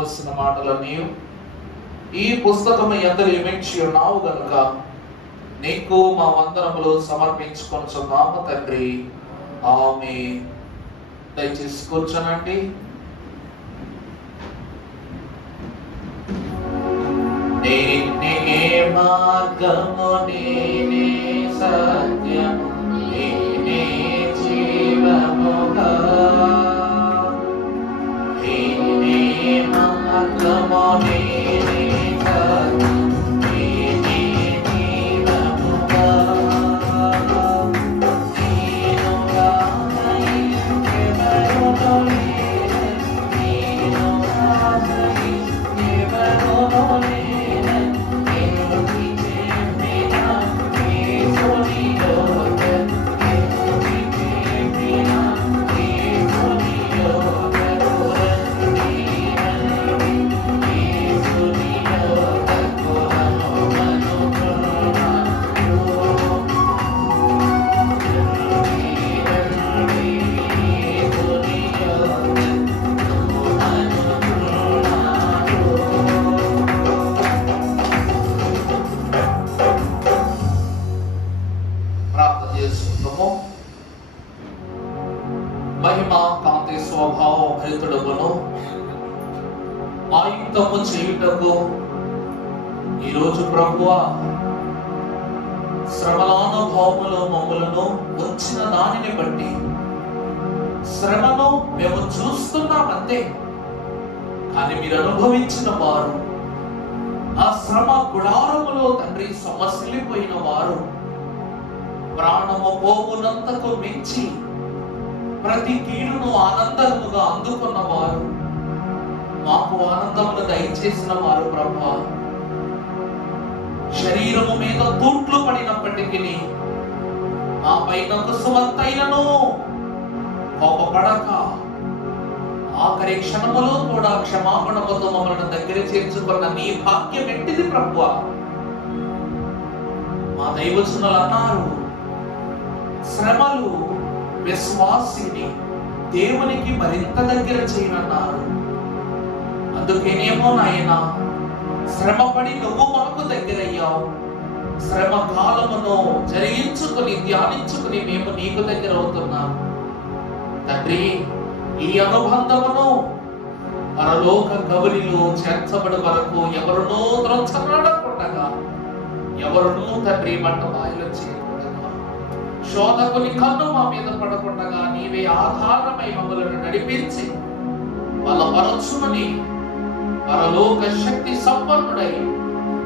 చెప్పవలసిన మాటలన్నీ ఈ పుస్తకము ఎందరు ఏమించి ఉన్నావు గనుక నీకు మా వందనములు సమర్పించుకొనుచున్నాము తండ్రి. ఆమేన్. దయచేసి కూర్చోనండి. నేనే మార్గము, నేనే సత్యము, నేనే జీవముగా. నేనే మార్గము, నేనే సత్యము, నేనే జీవముగా. నేనుగా ఎవరును లేరు, నేనుగా ఎవరును లేరు. ఎలుగి చెప్పిన యేసుని యోగ, ఎలుగి చెప్పిన యేసుని యోగ. యేసుని యోగ కొలను మనుకున్నాడు. యేసుని యోగ ప్రార్థన చేసుకుంటాము. మహిమ కాంతి స్వభావ భరితుడగును ఆయుక్తము చేయుటకు ఈరోజు ప్రభువా శ్రమలానుభవములో మమ్ములను వచ్చిన దానిని బట్టి శ్రమను మేము చూస్తున్నామంతే, కానీ మీరు అనుభవించిన వారు, ఆ శ్రమ గుడారములో తండ్రి సమసిల్లిపోయిన వారు, ప్రాణము పోవునంతకు మించి ప్రతి కీడును ఆనందముగా అందుకున్న వారు, మాకు ఆనందమును దయచేసిన వారు ప్రభువా. శరీరము మీద తూట్లు పడినప్పటికీ మా పైన కుసుమంతైనను కోపపడక ఆఖరి క్షణములో కూడా క్షమాపణముతో మమ్మల్ని దగ్గర చేర్చుకున్న నీ భాగ్యం ఎట్టిది ప్రభువా. మా దైవజనులు అన్నారు, శ్రమలు విశ్వాసిని దేవునికి మరింత దగ్గర చేయనన్నారు. అందుకేనేమో నాయన శ్రమపడి నువ్వు మాకు దగ్గరయ్యావు. శ్రమ కాలమును జరిగించుకుని ధ్యానించుకుని మేము నీకు దగ్గర అవుతున్నాం తండ్రి. ఈ అనుబంధమును పరలోక గౌరిలో చేర్చబడి వరకు ఎవరునూ త్రొంచబడకుండగా, ఎవరునూ తండ్రి మంటమాయలు చేయకుండగా, శోధకుని కన్ను మా మీద పడకుండగా నీవే ఆధారమై మమ్మలను నడిపించి బలపరచుమని పరలోక శక్తి సంపన్నుడై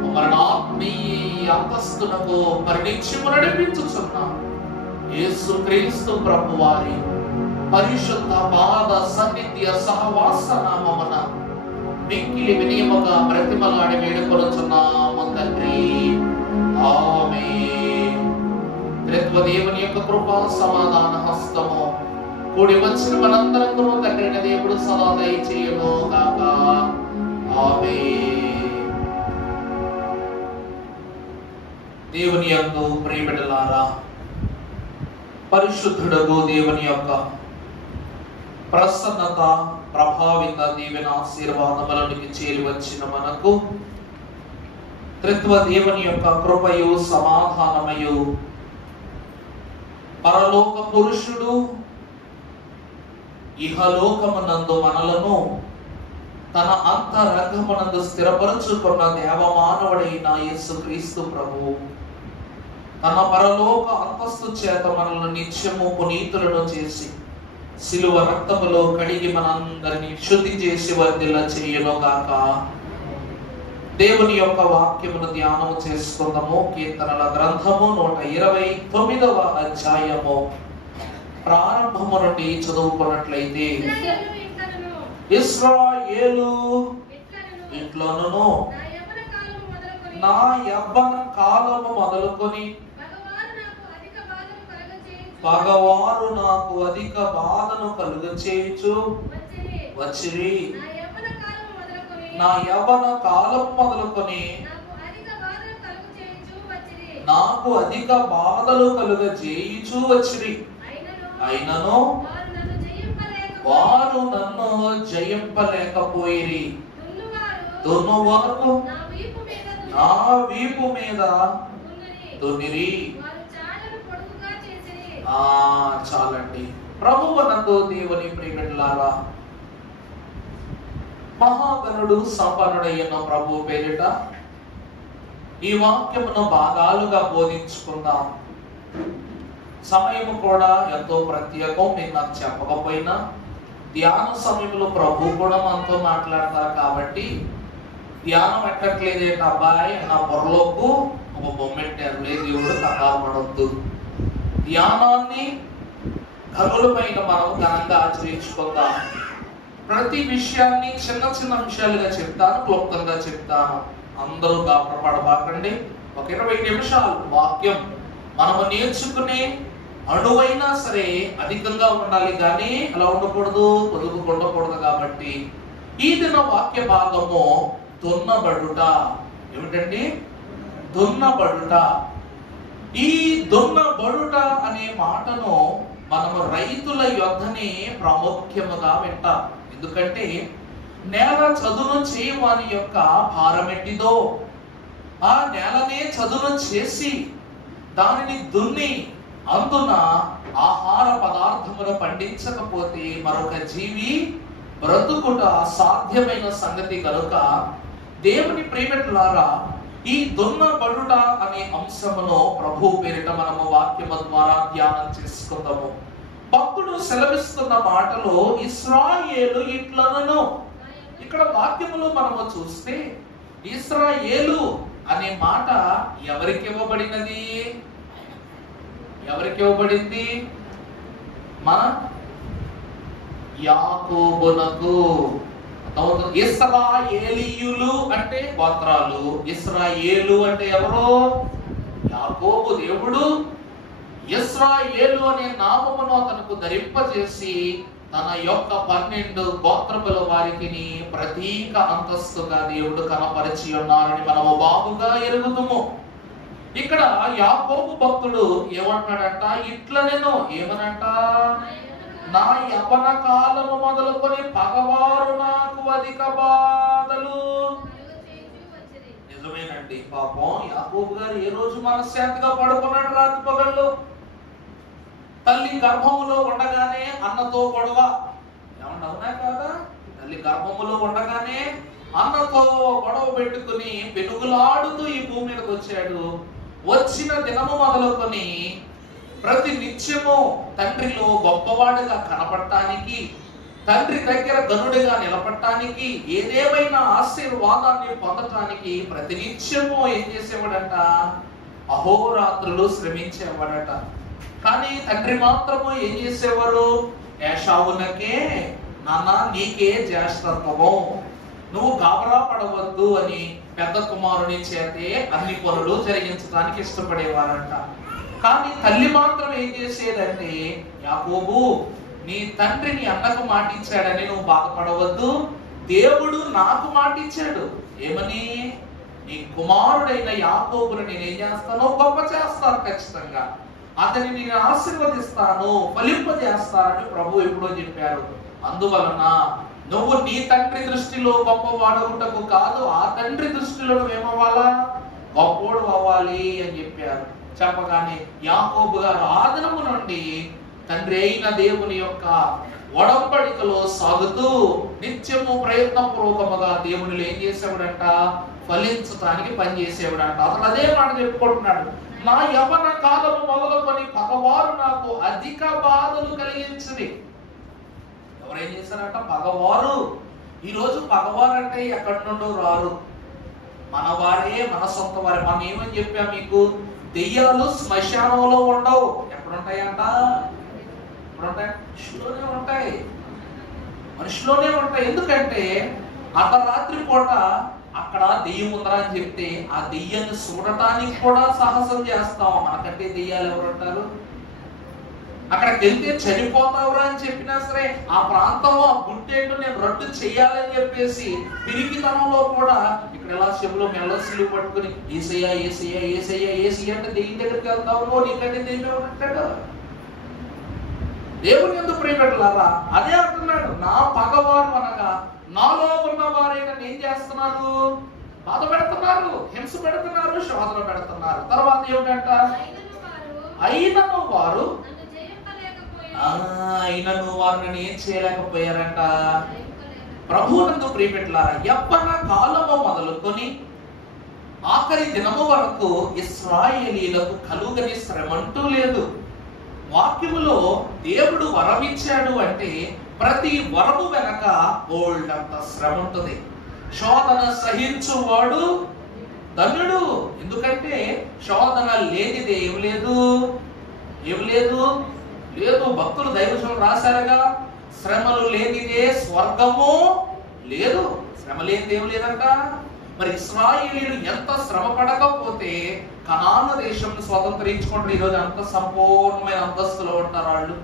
మమ్మల్ని ఆత్మీయ అంతస్తునకు పరినిత్యము నడిపించుచున్నాం. యేసుక్రీస్తు ప్రభువారి పరిశుద్ధ పాద సన్నిధ్య సహవాస నామమున మిక్కిలి వినయముగా బ్రతిమలాడి వేడుకొనుచున్నాము తండ్రి. ఆమేన్. త్రిత్వ దేవుని యొక్క కృపా సమాధాన హస్తము కూడి వచ్చిన మనందరూ తండ్రి దేవుడు సదా దయచేయును గాక. ఆమేన్. దేవుని యందు ప్రియబిడ్డలారా, పరిశుద్ధుడగు దేవుని యొక్క ప్రసన్నత ప్రభావిత దీవెన ఆశీర్వాదములకి చేరి వచ్చిన మనకు త్రిత్వ దేవుని యొక్క కృపయు సమాధానమయు పరలోక పురుషుడు ఇహలోకమునందు మనలను తన అంతరంగమునందు స్థిరపరచుకున్న దేవమానవుడైన యేసుక్రీస్తు ప్రభువు తన పరలోక అంతస్తు చేత మనల్ని నిత్యము పునీతులను చేసి శిలువ రక్తములో కడిగి మనందరినీ శుద్ధి చేసి వర్ధిల్ల చేయునుగాక. దేవుని యొక్క వాక్యమును ధ్యానము చేసుకుందాము. కీర్తనల గ్రంథము 129వ అధ్యాయము ప్రారంభము నుండి చదువుకున్నట్లయితే, ఇశ్రాయేలు ఇట్లనును నా యవ్వన కాలము మొదలుకొని పగవారు నాకు అధిక బాధను కలుగచేయుచు వచ్చిరి. నా యవ్వన కాలం మొదలుకొని నాకు అధిక బాధలు కలుగచేయుచు వచ్చిరి. అయినను వారు నన్ను జయింపలేకపోయిరి. దున్నువారు నా వీపు మీద దున్నిరి. చాలండి. ప్రభువునందు దేవుని ప్రియమిత్రులారా, మహాగణుడు సంపన్నుడైన ప్రభు పేరిట ఈ వాక్యమును భాగాలుగా బోధించుకుందాం. సమయం కూడా ఎంతో ప్రత్యేకం. నేను నాకు చెప్పకపోయినా ధ్యాన సమయంలో ప్రభు కూడా మనతో మాట్లాడతారు కాబట్టి ధ్యానం ఎక్కట్లేదే అబ్బాయి నా బుర్రలోపు ఒక బొమ్మెట్టారు, లేదు దేవుడు కథాపడొద్దు. ధ్యానాన్ని కనులపైన మనం ఘనంగా ఆచరించుకుందాం. ప్రతి విషయాన్ని చిన్న చిన్న విషయాలుగా చెప్తాను, క్లుప్తంగా చెప్తాను. అందరూ గాబరపడబాకండి. ఒక 20 నిమిషాలు వాక్యం మనము నేర్చుకునే అణువైనా సరే అధికంగా ఉండాలి, కానీ అలా ఉండకూడదు, పొదుపు ఉండకూడదు. కాబట్టి ఈ దిన వాక్య భాగము దున్నబడుట. ఏమిటండి? దున్నబడుట. ఈ దున్నబడుట అనే మాటను మనము రైతుల యొద్దనే ప్రాముఖ్యముగా వింటాం. ఎందుకంటే నేల చదును చేయవాని యొక్క భారమెట్టిదో ఆ నేలనే చదును చేసి దానిని దున్ని అందున ఆహార పదార్థమును పండించకపోతే మరొక జీవి బ్రతుకుట సాధ్యమైన సంగతి కనుక దేవుని ప్రియమిత్రులారా, ఈ దున్నబడుట అనే అంశమును ప్రభు పేరిట మనము వాక్యము ద్వారా ధ్యానం చేసుకుందాము. భక్తుడు సెలవిస్తున్న మాటలో ఇశ్రాయేలు ఇట్లనను. ఇక్కడ వాక్యములో మనము చూస్తే ఇశ్రాయేలు అనే మాట ఎవరికి ఇవ్వబడినది? ఎవరికి ఇవ్వబడింది? మన యాకోబునకు. ఇశ్రాయేలీయులు అంటే గోత్రాలు, ఇశ్రాయేలు అంటే ఎవరు? యాకోబు దేవుడు ఇశ్రాయేలు అనే నామమును అతనికి ధరింపజేసి తన యొక్క 12 గోత్రముల వారికి ప్రతీక అంతస్తుగా దేవుడు కనపరిచి ఉన్నారని మనము బాగుగా ఎరుగుదుము. ఇక్కడ యాకోబు భక్తుడు ఏమంటాడంట? ఇట్లనేను. ఏమనంట? నా యవ్వన కాలము మొదలుకొని పగవారు నాకు అధిక బాధలు. నిజమేనండి. పాపం యాకోబు గారు ఏ రోజు మనశ్శాంతిగా పడుకున్నాడు? రాత్రి పగళ్ళు తల్లి గర్భములో ఉండగానే అన్నతో గొడవ. ఏమన్నా అవునా కాదా? తల్లి గర్భములో ఉండగానే అన్నతో గొడవ పెట్టుకుని పెనుగులాడుతూ ఈ భూమి మీదకి వచ్చాడు. వచ్చిన దినము మొదలుకొని ప్రతి నిత్యము తండ్రిలో గొప్పవాడుగా కనపడటానికి, తండ్రి దగ్గర గనుడిగా నిలబడటానికి, ఏదేమైనా ఆశీర్వాదాన్ని పొందటానికి ప్రతి నిత్యము ఏం చేసేవాడంట? అహోరాత్రులు శ్రమించేవాడట. కానీ తండ్రి మాత్రము ఏం చేసేవారు? ఏషావునకే నాన్న నీకే జ్యేష్ఠత్వము, నువ్వు గాబరా పడవద్దు అని పెద్ద కుమారుని చేతే అన్ని పనులు జరిగించడానికి ఇష్టపడేవారంట. కానీ తల్లి మాత్రం ఏం చేసేదంటే, యాకోబు నీ తండ్రి నీ అన్నకు మాటిచ్చాడని నువ్వు బాధపడవద్దు, దేవుడు నాకు మాటిచ్చాడు. ఏమని? నీ కుమారుడైన యాకోబుని నేనేం చేస్తాను? గొప్ప చేస్తాను, ఖచ్చితంగా అతని నేను ఆశీర్వదిస్తాను, ఫలింపజేస్తానని ప్రభు ఎప్పుడో చెప్పారు. అందువలన నువ్వు నీ తండ్రి దృష్టిలో గొప్పవాడవుటకు కాదు, ఆ తండ్రి దృష్టిలో నువ్వేమవ్వాలా? గొప్పోడు అవ్వాలి అని చెప్పారు. చెప్పగానే యాకోబు గారు ఆ దినము నుండి తండ్రి అయిన దేవుని యొక్క ఒడంబడికలో సాగుతూ నిత్యము ప్రయత్నపూర్వకముగా దేవునిలో ఏం చేసేవాడంట? ఫలించడానికి పనిచేసేవాడంట. అసలు అదే మాట చెప్పుకుంటున్నాడు. నా యవ్వన కాలము మొదలుకొని పగవారు నాకు అధిక బాధలు కలిగించింది. ఎవరేం చేశారంట? పగవారు. ఈరోజు పగవారు అంటే ఎక్కడి నుండో రారు, మన వారే, మన సొంత వారే. మనం ఏమని చెప్పాం మీకు? దెయ్యాలు శ్మశానంలో ఉండవు. ఎక్కడుంటాయంట? ఎక్కడుంటాయి? మనిషిలోనే ఉంటాయి, మనిషిలోనే ఉంటాయి. ఎందుకంటే అర్ధరాత్రి పూట అక్కడ దెయ్యం ఉందరా అని చెప్తే ఆ దెయ్యాన్ని చూడటానికి కూడా సాహసం చేస్తాం. మనకంటే దెయ్యాలు ఎవరు ఉంటారు? అక్కడికి వెళ్తే చనిపోతావురా అని చెప్పినా సరే ఆ ప్రాంతంలో ఆ గుట్టేంటో నేను రద్దు చేయాలని చెప్పేసి పిరికితనంలో కూడా ఇక్కడ ఎలా చెవులో మెల్లసిలు పట్టుకుని ఏసయ్యా ఏసయ్యా ఏసయ్యా ఏసయ్యా అంటే దెయ్యం దగ్గరికి వెళ్తావు, నీకంటే దెయ్యం ఉంటాడు. దేవుని ఎందుకు ప్రియపెట్టలారా? అదే అంటున్నాడు, నా పగవారు అనగా నాలో ఉన్న వారే నన్ను ఏం చేస్తున్నారు? బాధ పెడుతున్నారు, హింస పెడుతున్నారు, శోధన పెడుతున్నారు. తర్వాత ఏమిటంట? అయినను వారు నన్ను ఏం చేయలేకపోయారంట. ప్రభువునందు ప్రియపెట్టలారా, యవ్వన కాలము మొదలుకొని ఆఖరి దినము వరకు ఇశ్రాయేలీయులకు కలుగని శ్రమ అంటూ లేదు. వాక్యములో దేవుడు వరమిచ్చాడు అంటే ప్రతి వరము వెనక బోల్డంత శ్రమ ఉంటుంది. శోధన సహించువాడు ధన్యుడు. ఎందుకంటే శోధన లేనిదే ఏం లేదు, ఏం లేదు, లేదు. భక్తులు దైవజనులు రాశారుగా, శ్రమలు లేనిదే స్వర్గము లేదు. శ్రమ లేనిది ఏం లేదంట. మరి ఇశ్రాయేలీయులు ఎంత శ్రమ పడకపోతే కనాను దేశం స్వతంత్రించుకుంటారు. ఈరోజు అంత సంపూర్ణమైన అంతస్తులో ఉంటారు వాళ్ళు.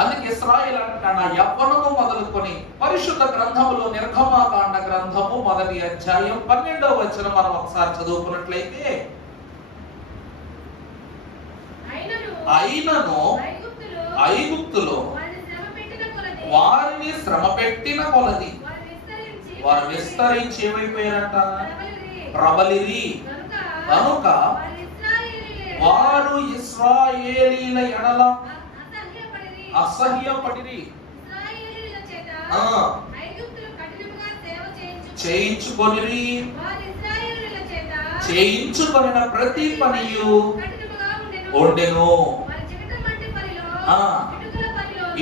అందుకే ఇశ్రాయేలు అంటాడు, నా యవ్వనము మొదలుకొని పరిశుద్ధ గ్రంథములో నిర్గమాకాండ గ్రంథము 1వ అధ్యాయం 12వ వచనం మనం ఒకసారి చదువుకున్నట్లయితే, అయినను ఐగుప్తులో వారిని శ్రమ పెట్టిన కొలది వారు విస్తరించి ఏమైపోయారంట? ప్రబలిరి. కనుక వారు ఇశ్రాయేలీయుల ఎడల అసహ్యపడిరి, చేయించుకొనిరి. చేయించుకొనిన ప్రతి పనియు ఉండెను.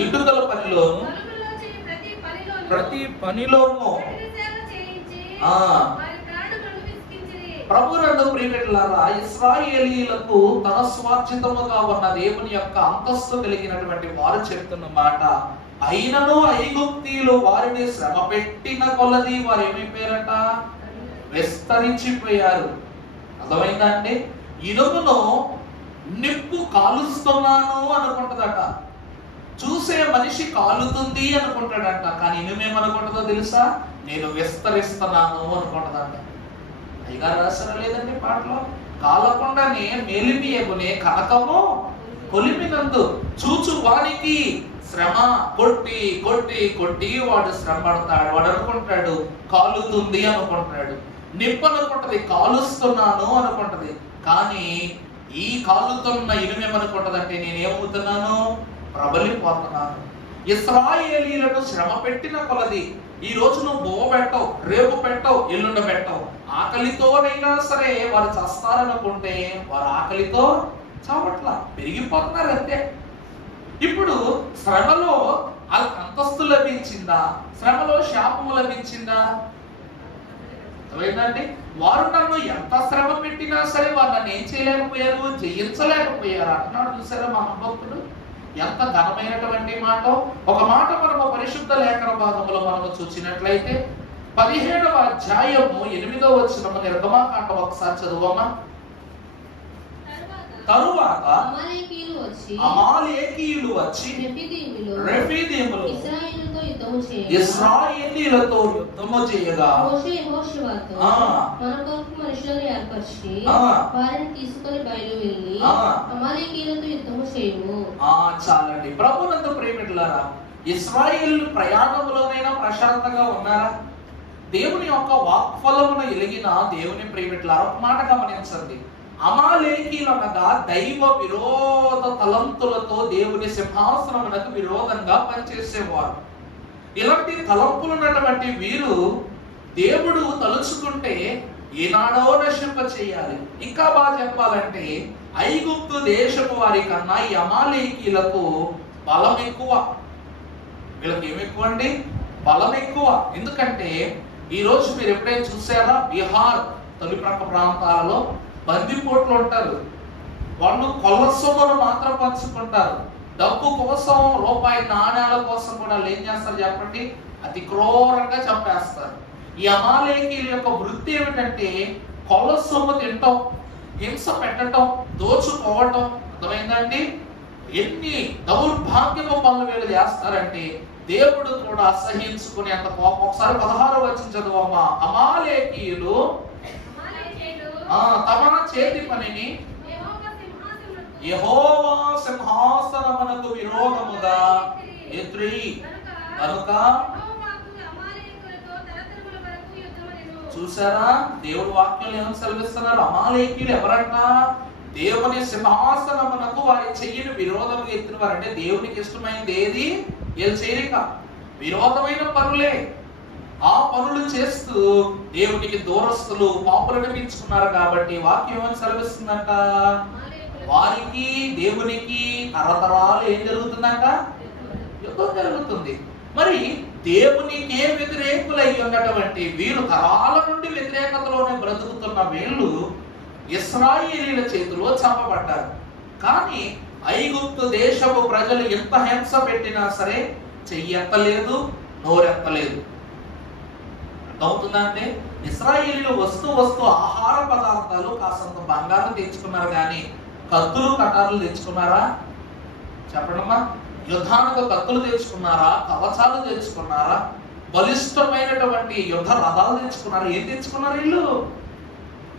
ఇటుకల పనిలోను ప్రతి పనిలోను ప్రభువునందు ప్రియపెట్టలారా, ఇశ్రాయేలీయులకు తన స్వార్జితముగా ఉన్న దేవుని యొక్క అంతస్తు కలిగినటువంటి వారు చెప్తున్న మాట, అయినను ఐగుప్తీయులు వారిని శ్రమ పెట్టిన కొలది వారు ఏమైపోయారట? విస్తరించిపోయారు. అర్థమైందా అండి? ఇనుమును నిప్పు కాలుస్తున్నాను అనుకుంటుందట. చూసే మనిషి కాలుతుంది అనుకుంటాడంట, కానీ ఇనుమేమనుకుంటుందో తెలుసా? నేను విస్తరిస్తున్నాను అనుకుంటుందంట. అయ్యగారు రాసారా లేదండి పాటలో? కాలకుండానే మేలిమియగునే కనకము కొలిమినందు చూచు వానికి శ్రమ. కొట్టి కొట్టి కొట్టి వాడు శ్రమ పడతాడు. వాడు అనుకుంటాడు కాలుతుంది అనుకుంటాడు. నిప్పు అనుకుంటది కాలుస్తున్నాను అనుకుంటది. కానీ ఈ కాలుతున్న ఇనుమేమనుకుంటదంటే నేనేమవుతున్నాను? ప్రబలిపోతున్నాను. ఇశ్రాయేలీయులను శ్రమ పెట్టిన కొలది, ఈ రోజు నువ్వు బోవ పెట్టవు, రేపు పెట్టవు, ఎల్లుండ పెట్టవు, ఆకలితోనైనా సరే వారు చస్తారనుకుంటే వారు ఆకలితో చావట్లా, పెరిగిపోతున్నారు అంతే. ఇప్పుడు శ్రమలో వాళ్ళకి అంతస్తు లభించిందా? శ్రమలో శాపము లభించిందా? అర్థమైందండి? వారు నన్ను ఎంత శ్రమ పెట్టినా సరే వారు నన్ను ఏం చేయలేకపోయారు? జయించలేకపోయారు అంటున్నాడు. చూసారా మా భక్తుడు ఎంత ఘనమైనటువంటి మాట. ఒక మాట మనము పరిశుద్ధ లేఖన భాగంలో మనము చూసినట్లయితే 17వ అధ్యాయము 8వ వచనము నిర్గమాకాండ ఒకసారి చదువమ్మా. తరువాత అమాలేకీయులు వచ్చి రెఫీదీములో ఇశ్రాయేలీయులతో యుద్ధము చేయగా చాలండి. ప్రభునందు ప్రియమిట్లారా, ఇశ్రాయేలు ప్రయాణములోనైనా ప్రశాంతంగా ఉన్నారా? దేవుని యొక్క వాక్ఫలమును ఎలిగిన దేవుని ప్రియమిట్లారా, ఒక మాట గమనించండి. అమాలేకీలనగా దైవ విరోధ తలంపులతో దేవుని సింహాసనమునకు విరోధంగా పనిచేసేవారు. ఇలాంటి తలంపులు ఉన్నటువంటి వీరు దేవుడు తలుచుకుంటే ఏనాడో నశింప చేయాలి. ఇంకా బాగా చెప్పాలంటే ఐగుప్తు దేశపు వారి కన్నా ఈ అమాలేకీలకు బలం ఎక్కువ. వీళ్ళకి ఏమి ఎక్కువ అండి? బలం ఎక్కువ. ఎందుకంటే ఈ రోజు మీరు ఎప్పుడైనా చూసారా, బీహార్ తొలిప్రక్క ప్రాంతాలలో బందిపోట్లు ఉంటారు. వాళ్ళు కొల్ల సొమ్మును మాత్రం పంచుకుంటారు. డబ్బు కోసం, రూపాయి నాణ్యాల కోసం కూడా ఏం చేస్తారు చెప్పండి? అతి క్రూరంగా చంపేస్తారు. ఈ అమాలేకీల యొక్క వృత్తి ఏమిటంటే కొల్ల సొమ్ము తింటాం, హింస పెట్టడం, దోచుకోవటం. అర్థమైందండి? ఎన్ని దౌర్భాగ్యము పనులు వీళ్ళు చేస్తారంటే దేవుడు కూడా అసహించుకునే అంత కోపం. ఒకసారి 16వ వచనం చదువమ్మా. అమాలేకీయులు తమ చేతి పనిని యెహోవా సింహాసనమునకు విరోధముగా ఎత్రి కనుక చూసారా దేవుడు వాక్యం ఏమని సెలవిస్తున్నారు? అమాలేకీయులు ఎవరంట? దేవుని సింహాసనమునకు వారి చెయ్యిని విరోధంగా ఎత్తిన వారు. అంటే దేవునికి ఇష్టమైనది ఏది? వీళ్ళు చేయలేక విరోధమైన పనులే. ఆ పనులు చేస్తూ దేవునికి దూరస్తులు పాపులను పెంచుకున్నారు. కాబట్టి వాక్యం ఏమని సెలవిస్తుందంట? వారికి దేవునికి తరతరాలు ఏం జరుగుతుందంట? యుద్ధం జరుగుతుంది. మరి దేవునికే వ్యతిరేకులై ఉన్నటువంటి వీరు తరాల నుండి వ్యతిరేకతలోనే బ్రతుకుతున్న వీళ్ళు ఇశ్రాయేలీల చేతిలో చంపబడ్డారు. కానీ ఐగుప్తు దేశపు ప్రజలు ఎంత హింస పెట్టినా సరే చెయ్యెత్తలేదు, నోరెత్తలేదు. అవుతుందంటే ఇశ్రాయేలీలు వస్తూ ఆహార పదార్థాలు కాసంత బంగారం తెచ్చుకున్నారు, కానీ కత్తులు కటారులు తెచ్చుకున్నారా? చెప్పడమ్మా. యుద్ధానికి కత్తులు తెచ్చుకున్నారా? కవచాలు తెచ్చుకున్నారా? బలిష్టమైనటువంటి యుద్ధ రథాలు తెచ్చుకున్నారు? ఏం తెచ్చుకున్నారు వీళ్ళు?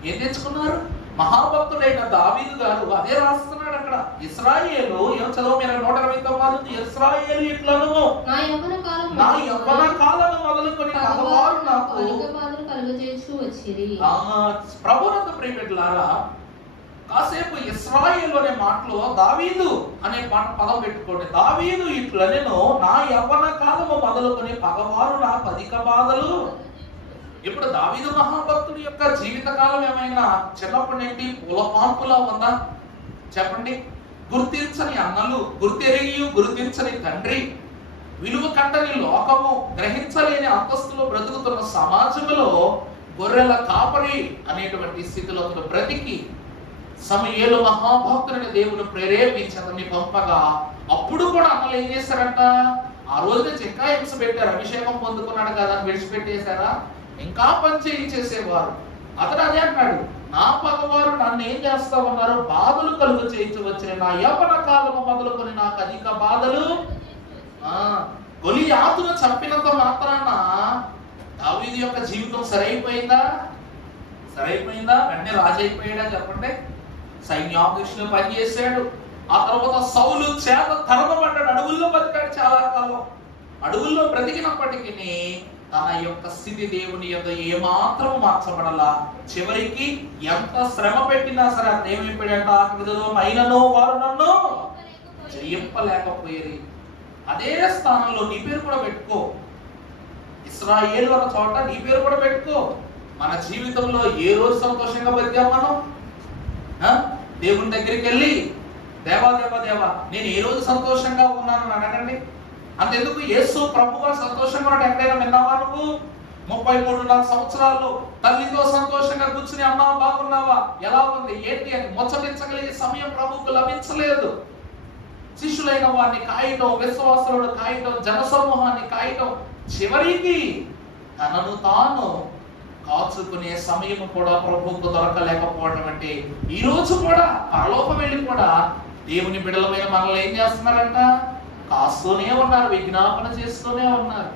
ఏం తెచ్చుకున్నారు? మహాభక్తుడైన దావీదు గారు అదే రాస్తున్నాడు అక్కడ. ఇశ్రాయేలు ఏం చదువు మీరు 129 ఇశ్రాయేలు ఇట్లను నా యవ్వన కాలము మొదలుకొని పగవారు నాకు ప్రభునందు ప్రియమిత్రులారా, కాసేపు ఇశ్రాయేలు అనే మాటలో దావీదు అనే పదం పెట్టుకోండి. దావీదు ఇట్లనెను నా యవ్వన కాలము మొదలుకొని పగవారు నాకు అధిక బాధలు. ఇప్పుడు దావీదు మహాభక్తుడి యొక్క జీవిత కాలం ఏమైనా చిన్నప్పటి నుండి పూలపాంపులా ఉందా? చెప్పండి. గుర్తించని అన్నలు, గుర్తెరిగి గుర్తించని తండ్రి, విలువ కట్టని లోకము, గ్రహించలేని అంతస్తులో బ్రతుకుతున్న సమాజంలో గొర్రెల కాపరి అనేటువంటి స్థితిలో అతను బ్రతికి సమూయేలు మహాభక్తుడిని దేవుడు ప్రేరేపించి అతన్ని పంపగా, అప్పుడు కూడా అన్నలు ఏం చేశారంట? ఆ రోజు నుంచి ఇంకా హింస పెట్టారు. అభిషేకం పొందుకున్నాడు కదా అని విడిచిపెట్టేశారా? ఇంకా పని చేసేవారు. అతను అదే అంటాడు, నా పగవారు నన్ను ఏం చేస్తా ఉన్నారు? బాధలు కలుగు చేయించవచ్చు. నా యవ్వన కాలము మొదలుకొని నాకు అధిక బాధలు. గొలియాతును చంపినంత మాత్రాన దావీదు యొక్క జీవితం సరైపోయిందా? వెంటనే రాజు అయిపోయాడా? చెప్పండి. సైన్యాధ్యక్షులు పనిచేశాడు. ఆ తర్వాత సౌలు చేత తరమబడ్డాడు. అడవుల్లో బతికాడు చాలా కాలం. అడవుల్లో బ్రతికినప్పటికీ తన యొక్క స్థితి దేవుని యొక్క ఏమాత్రం మార్చబడలా. చివరికి ఎంత శ్రమ పెట్టినా సరే అతను ఏమైపోయాడంట? అయినను వారు నన్ను జయింపలేకపోయేది. అదే స్థానంలో నీ పేరు కూడా పెట్టుకో. ఇశ్రాయేలు అన్న చోట నీ పేరు కూడా పెట్టుకో. మన జీవితంలో ఏ రోజు సంతోషంగా బతికాం మనం? దేవుని దగ్గరికి వెళ్ళి దేవా నేను ఏ రోజు సంతోషంగా ఉన్నాను అని అడగండి. అంతెందుకు యేసు ప్రభువుగా సంతోషంగా ఉన్నాడు ఎక్కడైనా విన్నావా నువ్వు? 33 సంవత్సరాల్లో తల్లితో సంతోషంగా కూర్చుని అమ్మా బాగున్నావా, ఎలా ఉంది, ఏంటి అని ముచ్చటించగలిగే సమయం ప్రభువుకు లభించలేదు. శిష్యులైన వారిని కాయటం, విశ్వాసులను కాయటం, జనసమూహాన్ని కాయటం, చివరికి తనను తాను కాచుకునే సమయం కూడా ప్రభువుకు దొరకలేకపోవడం. అంటే ఈ రోజు కూడా పరలోకం వెళ్ళి కూడా దేవుని బిడ్డలమైన మనల్ని ఏం చేస్తున్నారంట? కాస్తూనే ఉన్నారు, విజ్ఞాపన చేస్తూనే ఉన్నారు.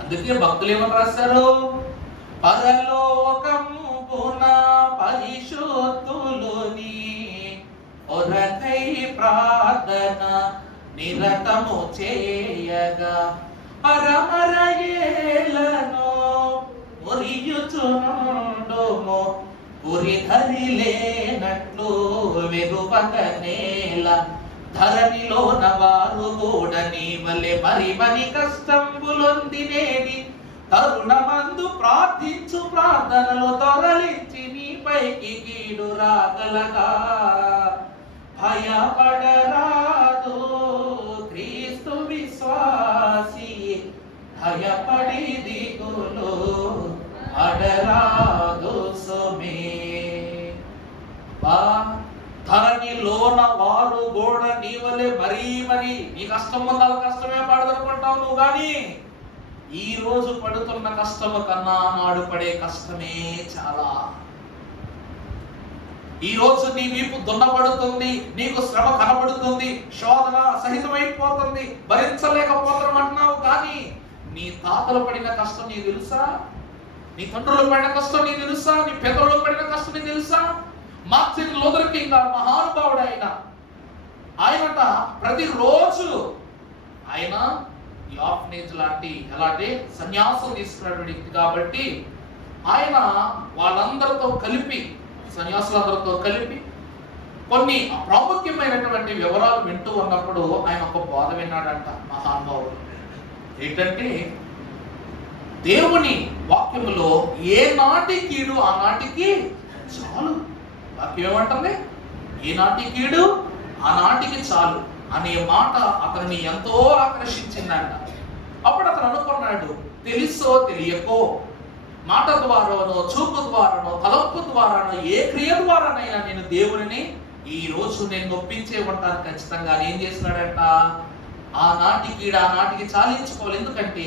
అందుకే భక్తులు ఏమని రాశారు? పరలోకమున పరిశుద్ధులుని ఒరకై ప్రార్థన నిరతము చేయగా అరమరయేలను మురియుచునుండుము ఉరిధరి లేనట్లు వెరుపగ నేల ధరణిలో నవారు కూడా నీ వల్లే మరి కష్టంబులొందినేది తరుణమందు ప్రార్థించు ప్రార్థనలు తొరలించి నీపైకి కీడు రాగలగా భయపడరాదు క్రీస్తు విశ్వాసి భయపడి దిగులు అడరాదు సుమే. ధరణిలోన వారు గోడ నీవలే మరీ నీ కష్టం ముందు వాళ్ళ కష్టమే పడదనుకుంటావు నువ్వు, కానీ ఈ రోజు పడుతున్న కష్టము కన్నా నాడు పడే కష్టమే చాలా. ఈ రోజు నీ వీపు దున్నపడుతుంది, నీకు శ్రమ కనబడుతుంది, శోధన సహితమైపోతుంది, భరించలేకపోతున్నావు. కానీ నీ తాతలు పడిన కష్టం నీకు తెలుసా? నీ తండ్రులు పడిన కష్టం నీకు తెలుసా? నీ పెద్దలు పడిన కష్టం నీకు తెలుసా? మార్టిన్ లూథర్ కింగ్ మహానుభావుడు ఆయనట ప్రతిరోజు ఆయన ఈ ఆర్ఫనేజ్ లాంటి ఎలాంటి సన్యాసం తీసుకున్నటువంటి వ్యక్తి కాబట్టి ఆయన వాళ్ళందరితో కలిపి, సన్యాసులందరితో కలిపి కొన్ని ప్రాముఖ్యమైనటువంటి వివరాలు వింటూ ఉన్నప్పుడు ఆయన ఒక బోధ విన్నాడంట మహానుభావుడు. ఏంటంటే దేవుని వాక్యములో ఏ నాటి కీడు ఆ నాటికి చాలు. వాక్యం ఏమంటుంది? ఏ నాటి కీడు ఆ నాటికి చాలు అనే మాట అతన్ని ఎంతో ఆకర్షించిందంట. అప్పుడు అతను అనుకున్నాడు, తెలుసో తెలియకో, మాట ద్వారానో, చూపు ద్వారానో, తలంపు ద్వారానో, ఏ క్రియ ద్వారానైనా నేను దేవుని ఈ రోజు నేను నొప్పించే ఉంటాను ఖచ్చితంగా. ఏం చేసినాడంట? ఆ నాటి కీడు ఆ నాటికి చాలించుకోవాలి. ఎందుకంటే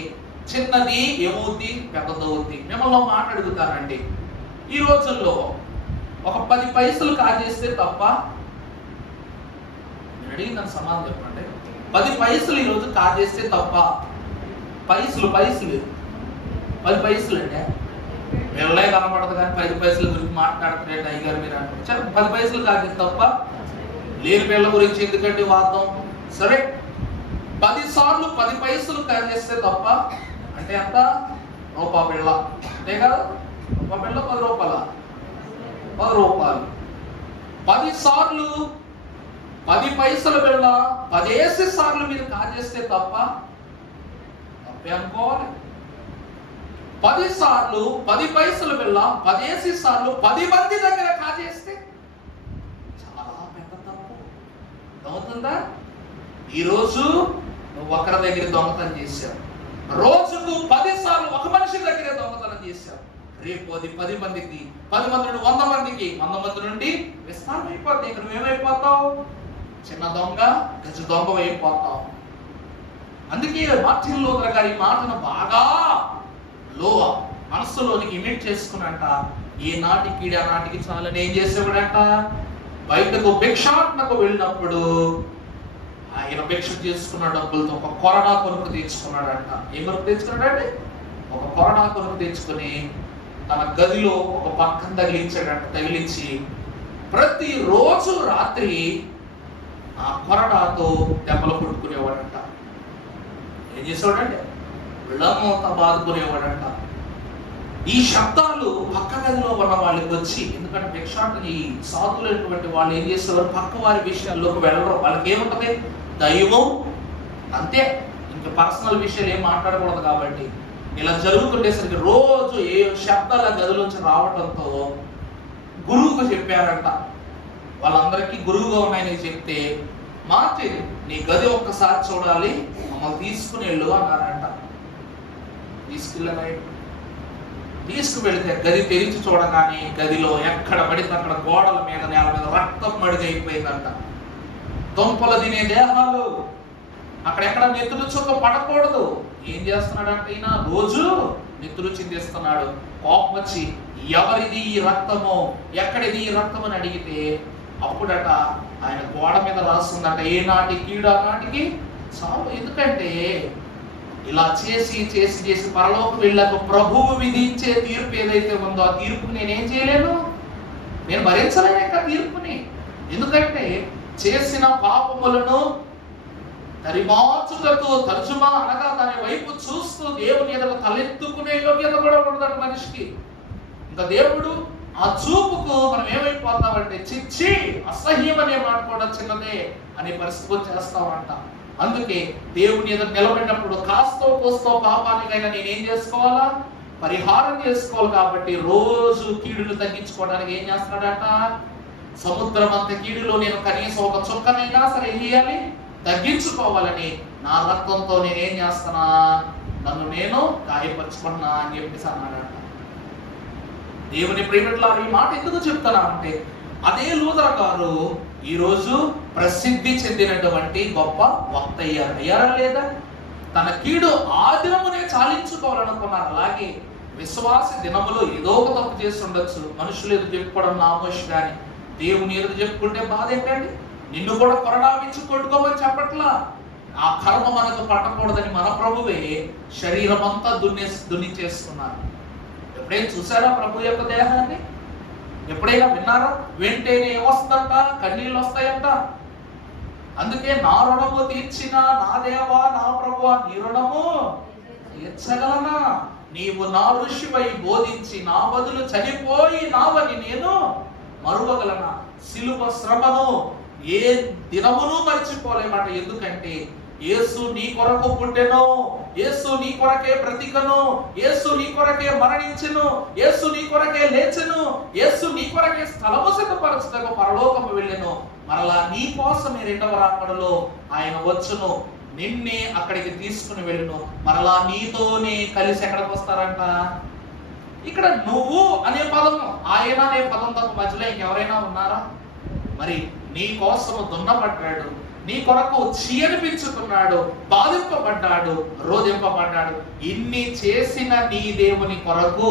చిన్నది ఏమవుద్ది, పెద్దదవుద్ది. మిమ్మల్ని మాట అడుగుతానండి, ఈ రోజుల్లో ఒక 10 పైసలు కాజేస్తే తప్ప, నేను అడిగిందని సమాధానం చెప్పండి. 10 పైసలు ఈరోజు కాజేస్తే తప్ప, పైసలు 10 పైసలు అంటే వెళ్ళే కనపడదు కానీ 10 పైసల గురించి మాట్లాడుతున్నట్టు అయ్యారు మీరు అనుకుంటారు. 10 పైసలు కాజేస్తే తప్ప, లేని పిల్లల గురించి ఎందుకంటే వాదం. సరే, 10 సార్లు 10 పైసలు కాజేస్తే తప్ప అంటే ఎంత? రూపాయి బిళ్ళ, అంతే కదా? రూపాయి బిళ్ళ 10 రూపాయల, 10 రూపాయలు. 10 సార్లు 10 పైసల బిళ్ళ 10 సార్లు మీరు కాజేస్తే తప్ప, తప్పే అనుకోవాలి. 10 సార్లు 10 పైసల బిళ్ళ 10 సార్లు 10 మంది దగ్గర కాజేస్తే చాలా పెద్ద తప్పు అవుతుందా? ఈరోజు నువ్వు ఒకరి దగ్గర దొంగతనం చేశావు, రోజుకు 10 సార్లు ఒక మనిషి దగ్గరే దొంగతనం చేశావు. రేపు అది 10 మందికి, 10 మంది నుండి 100 మందికి, 100 మంది నుండి విస్తారం అయిపోతాయి. ఇక్కడ నువ్వేమైపోతావు? చిన్న దొంగ, గజ దొంగ అయిపోతావు. అందుకే మార్టిన్ లూథర్ గారి మాటను బాగా మనస్సులోనికి ఇమిట్ చేసుకున్నట్ట. ఏ నాటి కీడు ఆ నాటికి చాలని ఏం చేసేవాడంట? బయటకు భిక్షాటనకు వెళ్ళినప్పుడు ఆయన భిక్ష చేసుకున్న డబ్బులతో ఒక కొరడా కొనుక్కు తెచ్చుకున్నాడంట. ఏం కొనుక్కు తెచ్చుకున్నాడంటే? ఒక కొరడా కొనుక్కు తెచ్చుకుని తన గదిలో ఒక పక్కన తగిలించాడంట. తగిలించి ప్రతిరోజు రాత్రి ఆ కొరడాతో దెబ్బలు కొట్టుకునేవాడంట. ఏం చేసేవాడంటే? విళంతా బాదుకునేవాడంట. ఈ శబ్దాలు పక్క గదిలో ఉన్న వాళ్ళకి వచ్చి, ఎందుకంటే భిక్షాటన ఈ సాధులైనటువంటి వాళ్ళు ఏం చేసేవారు? పక్క వారి విషయాల్లోకి వెళ్ళరు. వాళ్ళకి ఏముంటది? దైవం అంతే, ఇంకా పర్సనల్ విషయాలు ఏం మాట్లాడకూడదు. కాబట్టి ఇలా జరుగుతుండేసరికి రోజు ఏ శబ్దాల గదిలోంచి రావడంతో గురువుకు చెప్పారంట. వాళ్ళందరికీ గురువుగా ఉన్నాయని చెప్తే, మార్టిన్ నీ గది ఒక్కసారి చూడాలి, మమ్మల్ని తీసుకుని వెళ్ళు అన్నారంట. తీసుకువెళితే గది తెరిచి చూడగానే గదిలో ఎక్కడ పడితే అక్కడ గోడల మీద, నేల మీద రక్తం మడిగైపోయిందంట. దుంపల తినే దేహాలు, అక్కడెక్కడ నెత్తులు చుక్క పడకూడదు. ఏం చేస్తున్నాడంటే ఈయన రోజు నెత్తులు చిందిస్తున్నాడు. కోపం వచ్చి ఎవరిది ఈ రక్తమో, ఎక్కడిది ఈ రక్తం అని అడిగితే అప్పుడట ఆయన గోడ మీద రాస్తుందట, ఏ నాటి కీడు ఆ నాటికి చాలు. ఎందుకంటే ఇలా చేసి చేసి చేసి పరలోకి వెళ్ళాక ప్రభువు విధించే తీర్పు ఏదైతే ఉందో ఆ తీర్పుని నేనేం చేయలేను, నేను భరించలేను ఇంకా తీర్పుని. ఎందుకంటే చేసిన పాపములను తరిమార్చుటకు, తర్జుమా అనగా దాని వైపు చూస్తూ దేవుని ఎదుట తలెత్తుకునే యోగ్యత కూడా ఉండదట మనిషికి. ఇంకా దేవుడు ఆ చూపుకు మనం ఏమైపోతామంటే, చిచ్చి అసహ్యం అనే మాట కూడా చిన్నదే అనే పరిస్థితి వచ్చేస్తామంట. అందుకే దేవుని ఎదురు నిలబడినప్పుడు కాస్తో కోస్తో పాపానికైనా నేనేం చేసుకోవాలా? పరిహారం చేసుకోవాలి. కాబట్టి రోజు కీడును తగ్గించుకోవడానికి ఏం చేస్తున్నాడట? సముద్రం అంత కీడులో నేను కనీసం ఒక చుక్కనైనా సరే ఏం చేయాలి? తగ్గించుకోవాలని నా రక్తంతో నేనేం చేస్తున్నా? నన్ను నేను గాయపరుచుకున్నా అని చెప్పేసి అన్నాడట. దేవుని ప్రేమికులారా, ఈ మాట ఎందుకు చెప్తున్నా అంటే, అదే లూథర్ గారు ఈరోజు ప్రసిద్ధి చెందినటువంటి గొప్ప వక్త అయ్యారా లేదా? తన కీడు ఆ దినమునే చాలించుకోవాలనుకున్నారు. అలాగే విశ్వాస దినములో ఏదో ఒక తప్పు చేసి ఉండొచ్చు. మనుషులు ఎదురు చెప్పుకోవడం నామోషి, కానీ దేవుని ఎదురు చెప్పుకుంటే బాధ ఏంటండి? నిన్ను కూడా కొరడావించి కొట్టుకోమని చెప్పట్లా. ఆ కర్మ మనకు పట్టకూడదని మన ప్రభువే శరీరం అంతా దున్నిచేస్తున్నారు. ఎప్పుడైనా చూసారా ప్రభు యొక్క దేహాన్ని? ఎప్పుడైనా విన్నారా? వెంటనే వస్తుందంట, కన్నీళ్ళు వస్తాయంట. అందుకే నా రుణము తీర్చిన నా దేవా నా ప్రభువా నీ రుణము తీర్చగలనా? నీవు నా ఋషివై బోధించి నా బదులు చనిపోయి నావని నేను మరువగలనా? సిలువ శ్రమను ఏ దినమును మర్చిపోలేమాట. ఎందుకంటే యేసు నీ కొరకు పుట్టెను, యేసు నీ కొరకే బ్రతికను, యేసు నీ కొరకే మరణించెను, యేసు నీ కొరకే లేచెను, యేసు నీ కొరకే స్థలము సిద్ధపరచుటకు పరలోకము వెళ్ళెను. మరలా నీ కోసమే రెండవ రాకడలో ఆయన వచ్చును, నిన్నే అక్కడికి తీసుకుని వెళ్ళును. మరలా నీతోనే కలిసి ఎక్కడికి వస్తారంట? ఇక్కడ నువ్వు అనే పదం, ఆయన అనే పదం తప్ప మధ్యలో ఇంకెవరైనా ఉన్నారా? మరి నీ కోసము దున్నపడ్డాడు, నీ కొరకు చీయనిపించుకున్నాడు, బాధింపబడ్డాడు, రోధింపబడ్డాడు. ఇన్ని చేసిన నీ దేవుని కొరకు,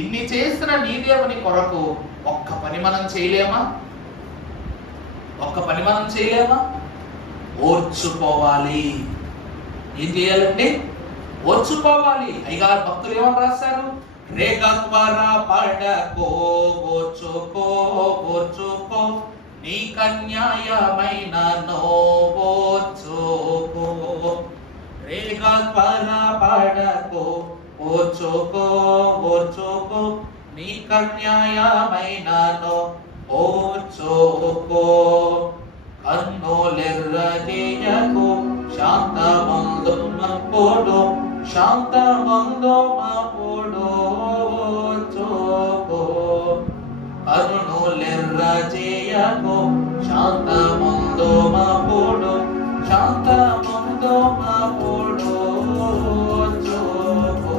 ఇన్ని చేసిన నీ దేవుని కొరకు ఒక్క పని మనం చేయలేమా? ఒక్క పని మనం చేయలేమా? ఓర్చుకోవాలి. ఏం చేయాలండి? ఓర్చుకోవాలి. అయ్యగారు భక్తులు ఏమని రాశారు? రేగత్వర పడకో ఓర్చుకో ఓర్చుకో నీ కన్యాయమైన నోవోర్చుకో. రేగత్వర పడకో ఓర్చుకో ఓర్చుకో నీ కన్యాయమైన నోవోర్చుకో. కన్నులెర్రజేయకు శాంతమందు మప్పుడు శాంతమందు మప్పుడు ఓర్చుకో. కన్నులెర్రజేయకు శాంతమందు మప్పుడు శాంతమందు మప్పుడు ఓర్చుకో.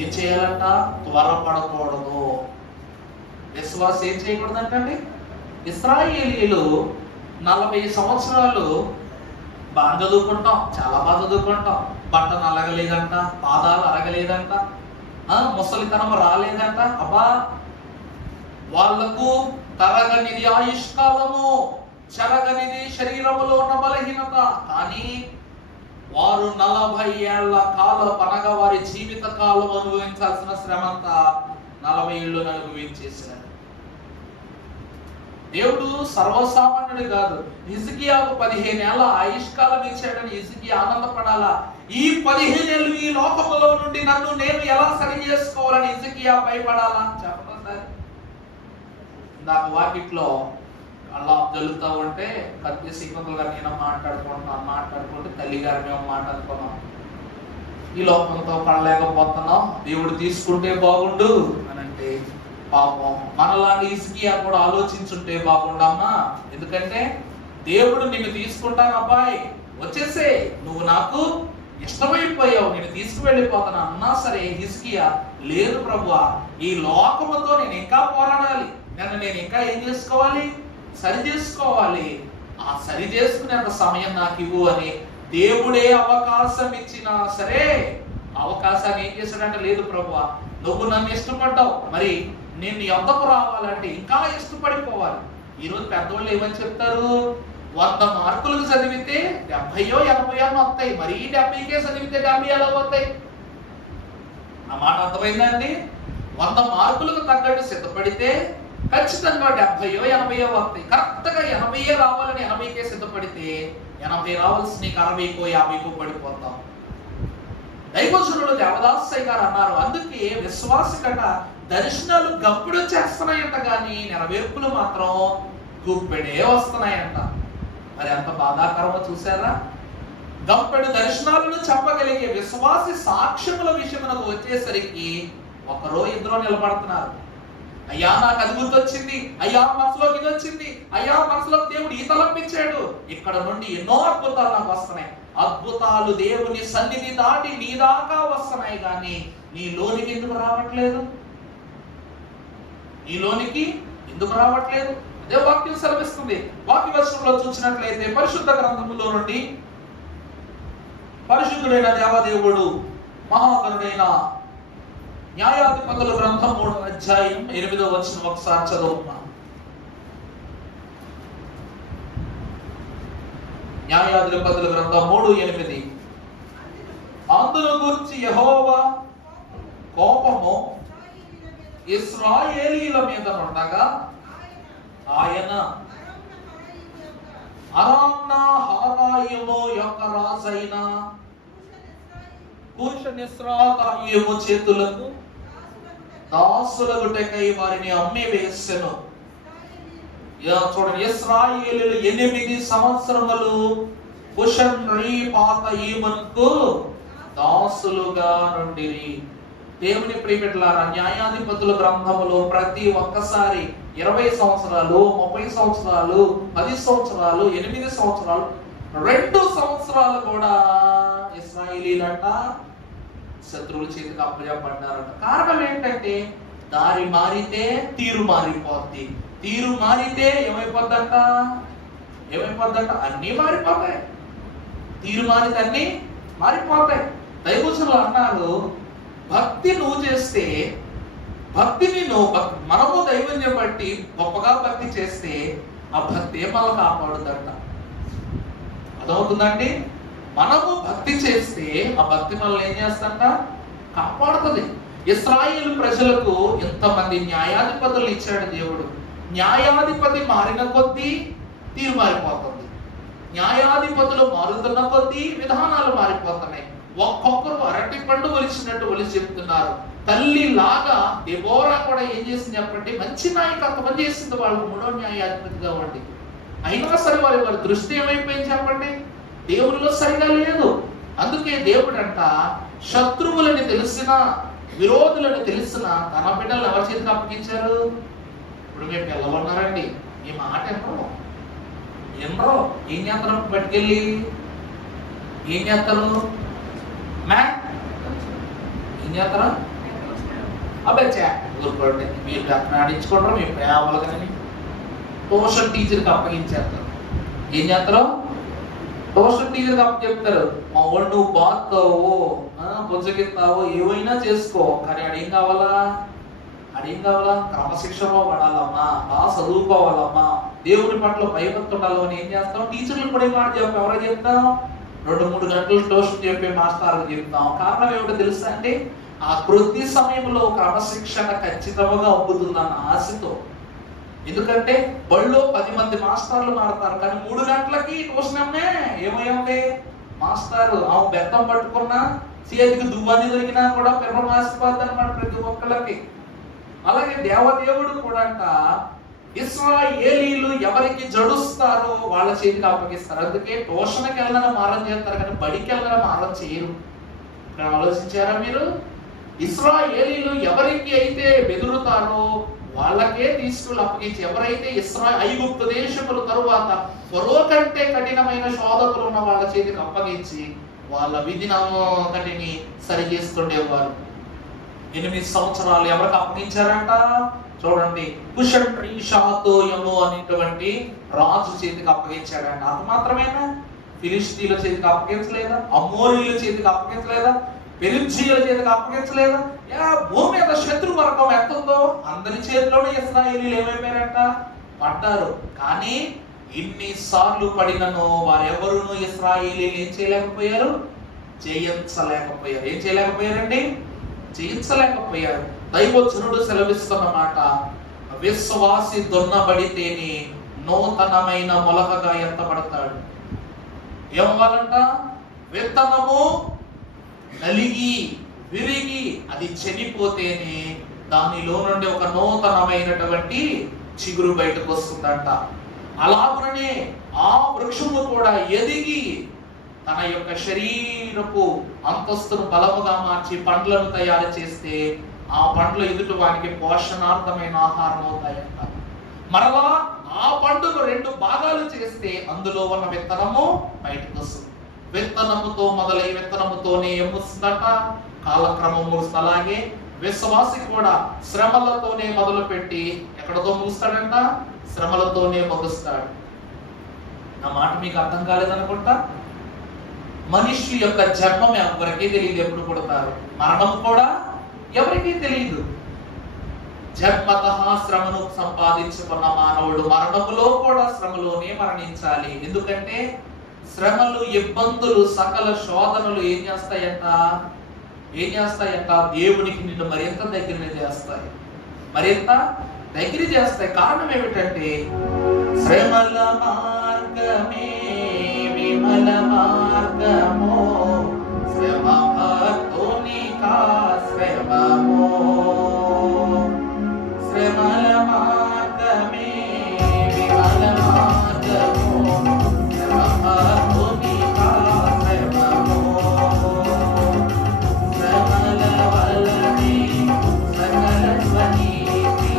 ఏం చేయాలంట? త్వరపడకూడదు. విశ్వాసం ఏం చేయకూడదంటండి? ఇశ్రాయేలీయులు 40 సంవత్సరాలు బాగా చదువుకుంటాం, చాలా బాగా చదువుకుంటాం. బట్టను అలగలేదంట, పాదాలు అరగలేదంట, ముసలితనం రాలేదంట. అబ్బా, వాళ్లకు తరగనిది ఆయుష్కాలము, చెరగనిది శరీరములో ఉన్న బలహీనత. కానీ వారు 40 ఏళ్ల కాలం అనగా వారి జీవిత కాలం అనుభవించాల్సిన శ్రమంతా 40 ఏళ్ళు అనుభవించేశారు. దేవుడు సర్వసామాన్యుడు కాదు. హిజ్కియాకు 15 ఏళ్ల ఆయుష్కాలం ఇచ్చాడని హిజ్కియా ఆనందపడాలా? ఈ 15 ఏళ్ళు ఈ లోకములో నుండి నన్ను నేను ఎలా సరి చేసుకోవాలని హిజ్కియా భయపడాలా? చెప్పండి. నాకు వాకిట్లో అలా జల్లుతా ఉంటే కత్తి శ్రీమంతులు గారు నేను మాట్లాడుకుంటే తల్లి గారు మేము మాట్లాడుకున్నాం. ఈ లోకంతో పడలేకపోతున్నాం, దేవుడు తీసుకుంటే బాగుండు అని అంటే, పాపం మనలాంటి హిజ్కియా కూడా ఆలోచించుంటే బాగుండమ్మా. ఎందుకంటే దేవుడు నిన్ను తీసుకుంటాను అబ్బాయి, వచ్చేసే, నువ్వు నాకు ఇష్టమైపోయావు, నేను తీసుకువెళ్ళిపోతాను అన్నా సరే హిజ్కియా లేదు ప్రభువా, ఈ లోకముతో నేను ఇంకా పోరాడాలి, నన్ను నేను ఇంకా ఏం చేసుకోవాలి? సరి చేసుకోవాలి. ఆ సరి చేసుకునేంత సమయం నాకు ఇవ్వు అని దేవుడే అవకాశం ఇచ్చినా సరే అవకాశాన్ని ఏం చేశాడంటే, లేదు ప్రభువా నువ్వు నన్ను ఇష్టపడ్డావు, మరి నేను నీ వద్దకు రావాలంటే ఇంకా ఇష్టపడిపోవాలి. ఈరోజు పెద్దవాళ్ళు ఏమని చెప్తారు? 100 మార్కులకు చదివితే 70 80 వస్తాయి, మరీ 70కే చదివితే 70 ఎలా వస్తాయి? ఆ మాట అర్థమైందా అండి? 100 మార్కులకు తగ్గట్టు సిద్ధపడితే ఖచ్చితంగా 70 80 వస్తాయి. కరెక్ట్ గా 80 రావాలని 80కే సిద్ధపడితే 80 రావాల్సి నీకు 60కో 50కో పడిపోతాం. దైవజనుడు దేవదాసయ్య గారు అన్నారు, అందుకే విశ్వాసకట దర్శనాలు గప్పుడు చేస్తున్నాయంట, కానీ నెరవేర్పులు మాత్రం గుప్పెడే వస్తున్నాయంట. మరి అంత బాధాకరమో చూసారా? గంపెడు దర్శనాలను చెప్పగలిగే విశ్వాసి సాక్ష్యముల విషయమునకు వచ్చేసరికి ఒకరో ఇద్దరో నిలబడుతున్నారు. అయ్యా నాకు అది గుర్తొచ్చింది, అయ్యా మనసులోకి ఇది వచ్చింది, అయ్యా మనసులోకి దేవుడు ఈ తలంపించాడు, ఇక్కడ నుండి ఎన్నో అద్భుతాలు నాకు వస్తున్నాయి. అద్భుతాలు దేవుని సన్నిధి దాటి నీ దాకా వస్తున్నాయి, కానీ నీ లోనికి ఎందుకు రావట్లేదు? నీ లోనికి ఎందుకు రావట్లేదు? అదే వాక్యం సెలవిస్తుంది. వాక్య వచనంలో చూసినట్లయితే పరిశుద్ధ గ్రంథములో నుండి పరిశుద్ధుడైన దేవదేవుడు మహాగణుడైన న్యాయాధిపతుల గ్రంథం 3వ అధ్యాయం 8వ వచనం ఒకసారి చదువుతున్నాం. న్యాయాధిపతుల గ్రంథం 3:8. అందును గురించి యెహోవా కోపము ఇశ్రాయేలీయుల మీద ఉండగా ఆయన అరామ్నాహారాయిము యొక్క రాజైన కూషనిస్రాతాయిము చేతులకు దాసులగుటకై వారిని అమ్మి వేసెను. చూడండి, ఇశ్రాయేలీయులు 8 సంవత్సరములు కుషన్రీపాతయీమునకు దాసులుగా నుండిరి. దేవుని ప్రియబిడ్డలారా, న్యాయాధిపతుల గ్రంథములో ప్రతి ఒక్కసారి 20 సంవత్సరాలు, 30 సంవత్సరాలు, 10 సంవత్సరాలు, 8 సంవత్సరాలు, 2 సంవత్సరాలు కూడా ఇశ్రాయేలీలంట శత్రువుల చేతికి అప్పజెప్పబడ్డారంట. కారణం ఏంటంటే దారి మారితే తీరు మారిపోద్ది, తీరు మారితే ఏమైపోద్దంట అన్నీ మారిపోతాయి. తీరు మారితే అన్నీ మారిపోతాయి. దైవజనులు అన్నారు, భక్తి నువ్వు చేస్తే, భక్తిని మనము దైవం బట్టి గొప్పగా భక్తి చేస్తే ఆ భక్తి మనల్ని కాపాడుదంట. అదవుతుందండి. మనము భక్తి చేస్తే ఆ భక్తి మనల్ని ఏం చేస్తంట? కాపాడుతుంది. ఇశ్రాయేలు ప్రజలకు ఎంతమంది న్యాయాధిపతులు ఇచ్చాడు దేవుడు. న్యాయాధిపతి మారిన కొద్దీ తీరు మారిపోతుంది. న్యాయాధిపతులు మారుతున్న కొద్దీ విధానాలు మారిపోతున్నాయి. ఒక్కొక్కరు అరటి పండు ఒలిచినట్టు ఒలిచి చెప్తున్నారు. తల్లి లాగా దెబోరా కూడా ఏం చేసింది చెప్పండి? మంచి నాయకత్వం చేసింది వాళ్ళు 3వ న్యాయాధిపతిగా ఉండి. అయినా సరే వారి దృష్టి ఏమైపోయింది చెప్పండి? దేవునిలో సరిగా లేదు. అందుకే దేవుడంట శత్రువులని తెలిసిన, విరోధులని తెలిసిన తన బిడ్డలు ఎవరి చేతికి అప్పగించారు? ఇప్పుడు మేము పిల్లలు ఉన్నారండి, ఈ మాట ఎన్నో ఏం చేస్తారు? పట్టుకెళ్ళి ఏం చేస్తారు? ఏం చేస్తారా? అబ్బాయి ఊరుకోండి, మీరు ఆడించుకుంటారు, మీ ప్రేమలు కానీ ట్యూషన్ టీచర్కి అప్పగించేస్తారు. ఏం చేస్తారు? ట్యూషన్ టీచర్కి అప్పచెప్తారు. మా వాళ్ళు నువ్వు బాగుతావు, బుజ్జగిస్తావు, ఏమైనా చేసుకో, కానీ అడేం కావాలా? క్రమశిక్షణలో పడాలమ్మా, బాగా చదువుకోవాలమ్మా, దేవుడి పట్ల భయభక్తి ఉండాలని ఏం చేస్తాం? టీచర్లు కూడా ఏం మాట చెప్పాం? ఎవరైనా చెప్తాం? 2-3 గంటలు ట్యూషన్ చెప్పే మాస్టర్కి చెప్తాం. కారణం ఏమిటో తెలుసా అండి? ఆ కొద్ది సమయంలో క్రమశిక్షణ ఖచ్చితంగా అబ్బుతుందన్న ఆశతో. ఎందుకంటే బళ్ళో 10 మంది మాస్టర్లు మారుతారు, కానీ 3 గంటలకి ట్యూషన్ అమ్మే ఏమయ్యింది? మాస్టర్ బెత్తం పట్టుకున్నా, చేతికి దువ్వని దొరికినా కూడా పెర్ర మాసిపోద్ది అనమాట ప్రతి ఒక్కళ్ళకి. అలాగే దేవదేవుడు కూడా అంట ఇశ్రాయేలీయులు ఎవరికి జడుస్తారో వాళ్ళ చేతికి అప్పగిస్తారు. అందుకే ట్యూషన్కి వెళ్ళిన మారం చేస్తారు, కానీ బడికి వెళ్ళిన మారం చేయరు. ఆలోచించారా మీరు? ఇశ్రాయేలీయులు ఎవరికి అయితే బెదురుతారో వాళ్ళకే తీసుకుని అప్పగించి, ఎవరైతే ఐగుప్తు దేశముల తరువాత ఫరో కంటే కఠినమైన శోధకులు ఉన్న వాళ్ళ చేతికి అప్పగించి వాళ్ళ విధినంతటిని సరి చేస్తుండేవారు. 8 సంవత్సరాలు ఎవరికి అప్పగించారంట? చూడండి, కుషన్రీషాతోయము అనేటువంటి రాజు చేతికి అప్పగించాడంట. అది మాత్రమేనా? ఫిలిష్తీయుల చేతికి అప్పగించలేదా? అమోరీయుల చేతికి అప్పగించలేదా? పెరిజ్జీయుల చేతికి అప్పగించలేదా? భూమి మీద శత్రు వర్గం ఎంతుందో అందరి చేతిలోనే ఇశ్రాయేలీయులు ఏమైపోయారంట? పడ్డారు. కానీ ఇన్నిసార్లు పడినను వారెవరును ఇశ్రాయేలీయులు ఏం చేయలేకపోయారు? జయించలేకపోయారు. ఏం చేయలేకపోయారండి? జయించలేకపోయారు. దైవజనుడు సెలవిస్తున్న మాట, విశ్వాసి దున్నబడితేనే నూతనమైన మొలకగా ఎత్తబడతాడు. ఏమవ్వాలంట? విత్తనము నలిగి విరిగి అది చనిపోతేనే దానిలో నుండి ఒక నూతనమైనటువంటి చిగురు బయటకు వస్తుందంట. అలాగనే ఆ వృక్షము కూడా ఎదిగి తన యొక్క శరీరపు అంతస్తును బలముగా మార్చి పండ్లను తయారు చేస్తే ఆ పండ్లు ఎదుటి వానికి పోషణార్థమైన ఆహారం అవుతాయంట. మరలా ఆ పండును 2 భాగాలు చేస్తే అందులో ఉన్న విత్తనము బయటకు వస్తుంది. విత్తనముతో మొదలై విత్తనముతోనే ఏమొస్తుందట? కాలక్రమం ముగుస్తుంది. అలాగే విశ్వాసి కూడా శ్రమలతోనే మొదలు పెట్టి ఎక్కడతో ముగుస్తాడంట? శ్రమలతోనే ముగుస్తాడు. నా మాట మీకు అర్థం కాలేదనుకుంటా. మనిషి యొక్క జన్మం ఎవరికీ తెలియదు, ఎప్పుడు పుడతారు. మరణం కూడా ఎవరికీ తెలియదు. జన్మతః శ్రమను సంపాదించుకున్న మానవుడు మరణములో కూడా శ్రమలోనే మరణించాలి. ఎందుకంటే శ్రమలు, ఇబ్బందులు, సకల శోధనలు ఏం చేస్తాయంట? దేవునికి నిన్ను మరింత దగ్గర చేస్తాయి, మరింత దగ్గర చేస్తాయి. కారణం ఏమిటంటే శ్రమల మార్గమున మార్గమే విమల మార్గము శ్రమ భక్తునికాశ్రమము శ్రమల మార్గమే విమల మార్గము శ్రమ భక్తునికాశ్రమము శ్రమల వలనే సకల స్వనీతి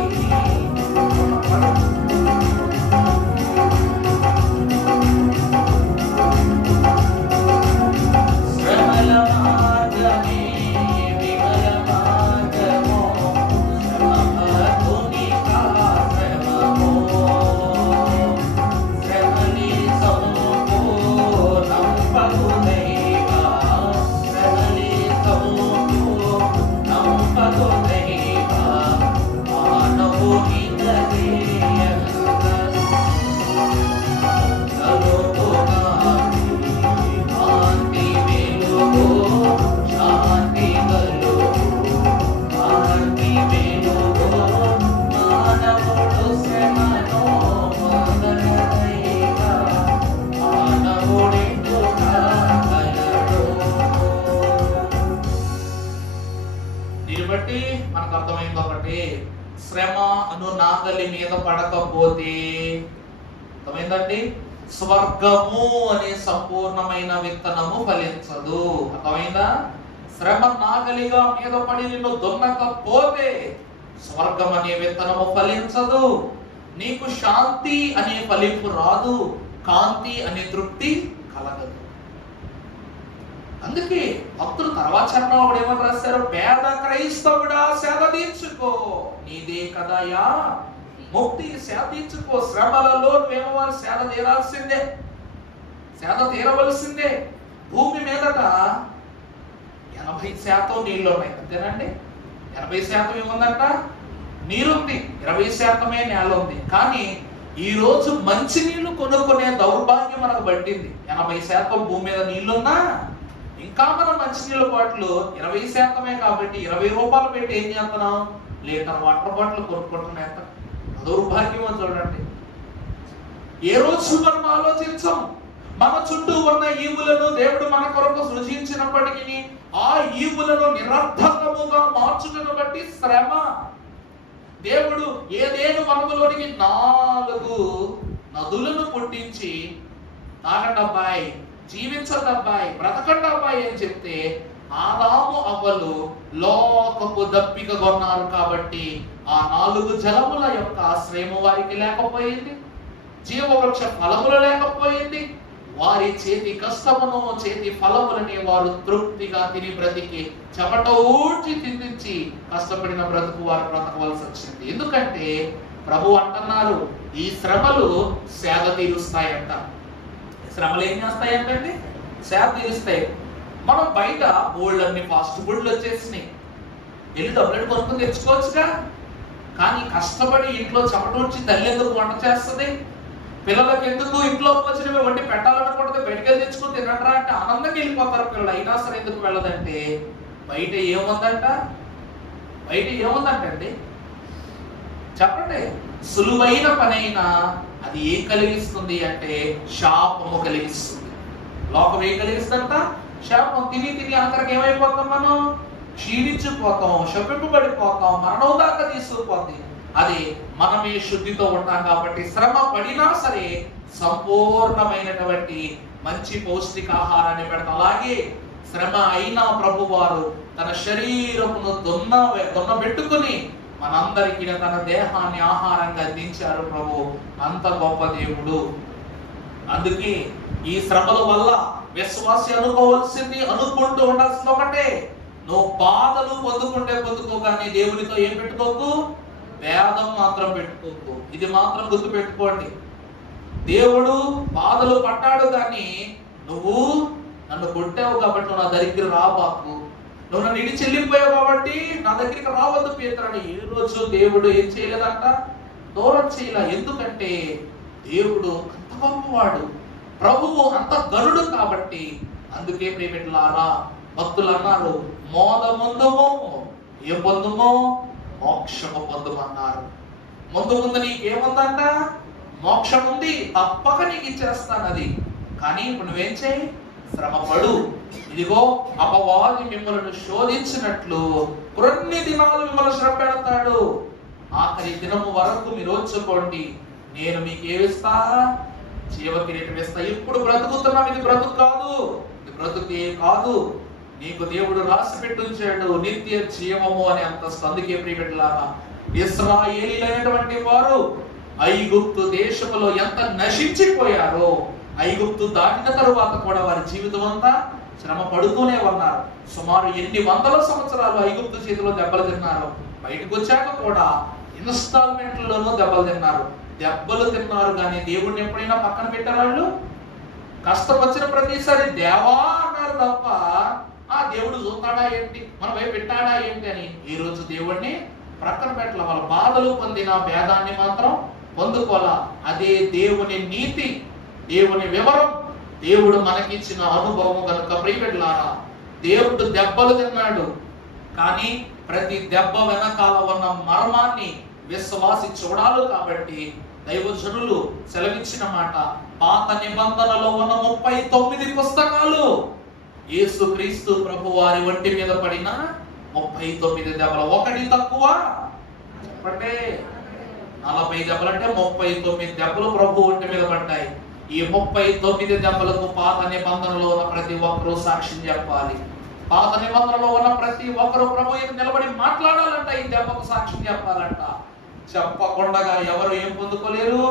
శ్రమల మార్గమే విమల మార్గము శ్రమ భక్తునికాశ్రమము శ్రమలి సంపూర్ణం పదుదైవా శ్రమలి సంపూర్ణం పదుదైవా మానవుని హృదయంగా శాంతి వెలుగు శాంతి కలుగు శాంతి వెలుగు మానవుడు శ్రమను మొదలైగా మానవుడెందు కాగలడు. దీన్ని బట్టి మనకు అర్థమైంది ఒకటి, శ్రమ అను నాగలి మీద పడకపోతే అర్థమైందండి, స్వర్గము అనే సంపూర్ణమైన విత్తనము ఫలించదు. అర్థమైందా? శ్రమ నాగలిగా మీద పడి నిన్ను దున్నకపోతే స్వర్గం అనే విత్తనము ఫలించదు. నీకు శాంతి అనే ఫలింపు రాదు, కాంతి అనే తృప్తి కలగదు. అందుకే భక్తులు తర్వాత చరణంలో ఏమని రాశారు? పేద క్రైస్తవుడా సేద తీర్చుకో, నీదే కదయా ముక్తి, సేద తీర్చుకో. శ్రమలలో మేము సేద తీరాల్సిందే, సేద తీరవలసిందే. భూమి మీదట 80% నీళ్లు ఉన్నాయి, అంతేనండి. 80% ఏముందంట? నీరుంది, 20% నేల ఉంది. కానీ ఈ రోజు మంచి నీళ్లు కొనుక్కునే దౌర్భాగ్యం మనకు పట్టింది. 80% భూమి మీద నీళ్లున్నా ఇంకా మనం మంచినీళ్ళ బాటిల్ 20% కాబట్టి 20 రూపాయలు పెట్టి ఏం చేస్తున్నాం? లీటర్ వాటర్ బాటిల్ కొనుక్కుంటున్నాం. ఎంత దౌర్భాగ్యం అని చూడండి. ఏ రోజు మనం ఆలోచించం. మన చుట్టూ ఉన్న ఈవులను దేవుడు మన కొరకు సృజించినప్పటికీ ఆ ఈవులను నిరర్థకముగా మార్చుటను బట్టి శ్రమ. దేవుడు ఏదేను మనములోనికి 4 నదులను పుట్టించి తాగటబ్బాయి, జీవించదబ్బాయి, బ్రతకండబ్బాయి అని చెప్తే ఆదాము అవ్వలు లోకపు దప్పిక కొన్నారు కాబట్టి ఆ 4 జలముల యొక్క ఆశ్రయము వారికి లేకపోయింది, జీవవృక్ష ఫలములు లేకపోయింది. వారి చేతి కష్టమును చేతి ఫలములని వారు తృప్తిగా తిని బ్రతికి చెమట ఊడ్చి తిందించి కష్టపడిన బ్రతుకు వారు బ్రతకవలసి వచ్చింది. ఎందుకంటే ప్రభు అంటున్నారు, ఈ శ్రమలు సేద తీరుస్తాయంట. శ్రమలు ఏం చేస్తాయంటే సేద తీరుస్తాయి. మనం బయట బోల్డ్ అన్ని ఫాస్ట్ ఫుడ్లు వచ్చేసినాయి, వెళ్ళి డబ్బులు కొనుక్కొని తెచ్చుకోవచ్చుగా. కానీ కష్టపడి ఇంట్లో చెమటూడ్చి తల్లి ఎందుకు వంట చేస్తుంది? పిల్లలకి ఎందుకు ఇంట్లో వచ్చినవి వండి పెట్టాలనుకుంటే బయటకి వెళ్ళి తెచ్చుకొని తినరా అంటే ఆనందంగా వెళ్ళిపోతారు పిల్లలు. అయినా సరే ఎందుకు వెళ్ళదంటే బయట ఏముందంట? బయట ఏముందంటండి చెప్పండి? సులువైన పనైనా అది ఏం కలిగిస్తుంది అంటే శాపము కలిగిస్తుంది. లోకం ఏం కలిగిస్తుందంట? శాపం. తిని తిని ఆఖరికి ఏమైపోతాం? మనం క్షీణించిపోతాం, శపింపబడిపోతాం, మరణం దాకా తీసుకుపోతుంది. అది మనమే శుద్ధితో ఉంటాం కాబట్టి శ్రమ పడినా సరే సంపూర్ణమైనటువంటి మంచి పౌష్టికాహారాన్ని పెడతాం. అలాగే శ్రమ అయినా ప్రభు వారు తన శరీరమును దున్నబెట్టుకుని మనందరికీ తన దేహాన్ని ఆహారంగా అందించారు ప్రభు. అంత గొప్ప దేవుడు. అందుకే ఈ శ్రమల వల్ల విశ్వాసి అనుకుంటూ ఉండాల్సింది ఒకటే, నువ్వు బాధలు పొందుకో కానీ దేవునితో ఏం పెట్టుకోకు? వేదం మాత్రం పెట్టుకోకు. ఇది మాత్రం గుర్తు పెట్టుకోండి. దేవుడు బాధలు పడ్డాడు కానీ నువ్వు నన్ను కొట్టావు కాబట్టి నువ్వు నా దగ్గర రాబాకు, నువ్వు నన్ను ఇడిచి వెళ్ళిపోయావు కాబట్టి నా దగ్గరికి రావద్దు పేతురని ఏ రోజు దేవుడు ఏం చేయలేదంట? దూరం చేయలే. ఎందుకంటే దేవుడు అంత గొప్పవాడు, ప్రభువు అంత గరుడు కాబట్టి. అందుకే ప్రియమిత్రులారా భక్తులు అన్నారు, మోదముందుము ఏం పొందుమో? మోక్షము పొందుమన్నారు. ముందు నీకేముందంట? మోక్షం ఉంది, తప్పక నీకు ఇచ్చేస్తాను అది. కానీ ఇప్పుడు నువ్వేం చేయి? శ్రమపడు. ఇదిగో అపవాది మిమ్మల్ని శోధించినట్లు కొన్ని దినాలు మిమ్మల్ని శ్రమ పెడతాడు. ఆఖరి దినము వరకు మీరు ఓర్చుకోండి, నేను మీకు ఏమిస్తా? జీవ కిరీటం ఇస్తా. ఇప్పుడు బ్రతుకుతున్నాం, ఇది బ్రతుకు కాదు, ఇది బ్రతుకే కాదు. నీకు దేవుడు రాసి పెట్టుంచాడు నిత్య జీవము అని అంతస్తు. అందుకే ప్రియబిడ్డలారా, ఇశ్రాయేలీలైనటువంటి వారు ఐగుప్తు దేశములో ఎంత నశించిపోయారో, ఐగుప్తు దాటిన తరువాత కూడా వారి జీవితం అంతా శ్రమ పడుతూనే ఉన్నారు. సుమారు ఎన్ని వందల సంవత్సరాలు ఐగుప్తు చేతిలో దెబ్బలు తిన్నారు. బయటకు వచ్చాక కూడా ఇన్స్టాల్మెంట్లలోనూ దెబ్బలు తిన్నారు. దెబ్బలు తిన్నారు కానీ దేవుడిని ఎప్పుడైనా పక్కన పెట్టారు వాళ్ళు? కష్టం వచ్చిన ప్రతిసారి దేవా అన్నారు తప్ప ఆ దేవుడు చూస్తాడా ఏంటి, మన వైపు పెట్టాడా ఏంటి అని ఈ రోజు దేవుడిని ప్రక్కన పెట్టాల. వాళ్ళ బాధలు పొందిన భేదాన్ని మాత్రం పొందుకోవాలా. అదే దేవుని నీతి, దేవుని వివరం, దేవుడు మనకిచ్చిన అనుభవం కనుక ప్రియబిడ్డలారా, దేవుడు దెబ్బలు తిన్నాడు కానీ ప్రతి దెబ్బ వెనకాల ఉన్న మర్మాన్ని విశ్వాసి చూడాలి. కాబట్టి దైవజనులు సెలవిచ్చిన మాట, పాత నిబంధనలో ఉన్న 39 పుస్తకాలు యేసుక్రీస్తు ప్రభు వారి ఒంటి మీద పడిన 39 దెబ్బలు. ఒకటి తక్కువ చెప్పండి, 40 దెబ్బలు అంటే 39 దెబ్బలు ప్రభు ఒంటి మీద పడ్డాయి. ఈ 39 దెబ్బలకు పాత నిబంధనలో ఉన్న ప్రతి ఒక్కరూ సాక్ష్యం చెప్పాలి. పాత నిబంధనలో ఉన్న ప్రతి ఒక్కరూ ప్రభు నిలబడి మాట్లాడాలంట, ఈ దెబ్బకు సాక్ష్యం చెప్పాలంట. చెప్పకుండా ఎవరు ఏం పొందుకోలేరు,